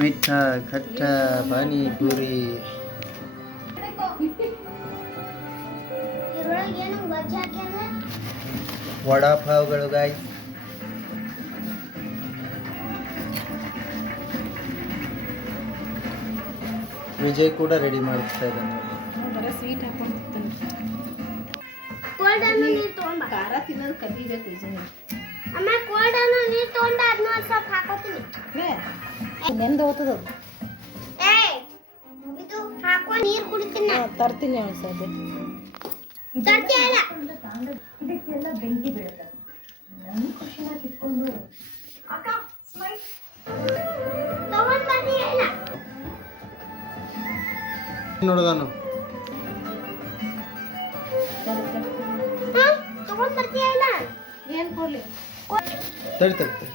मीठा खट्टा पानी पूरी ವಡಾಪಾವ್ಗಳು ಗಾಯ್ಸ್. ವಿಜಯ್ ಕೂಡ ರೆಡಿ ಮಾಡ್ತಾ ಇದ್ದಾನೆ. ಸ್ವೀಟ್ ಹಾಕೊಂಡು ಖಾರ ತಿನ್ನೋದು ಕಲಿಬೇಕು ವಿಜಯ್. ಅಮ್ಮ ಕೋಲ್ಡ್ ಅನ್ನು ನೀರು ತಗೊಂಡು ಅದನ್ನ ಸ್ವಲ್ಪ ಹಾಕೋತೀನಿ. ನೆಂದು ಹೋಗ್ತದ. ಇದು ಹಾಕೋ ನೀರು ಕುಡಿತೀನಿ. ತರ್ತೀನಿ ಅವಳು ಸದ್ಯ. ತರ್ತೀಯಲ್ಲ ಇದಕ್ಕೆಲ್ಲ ಬೆಂಕಿ ಬೀಳುತ್ತೆ. ನನ್ನ ಖುಷಿನ ಕಿತ್ಕೊಂಡು ಅಕ್ಕ ಸ್ಮೈಲ್ ತಗೊಂಡು ಬರ್ತೀಯಲ್ಲ ನೋಡೋದಾನು ತಗೊಂಡು ಬರ್ತೀಯಲ್ಲ ಏನು ಕೊಡ್ಲಿ ತಡಿ ತಡ್ಕೋ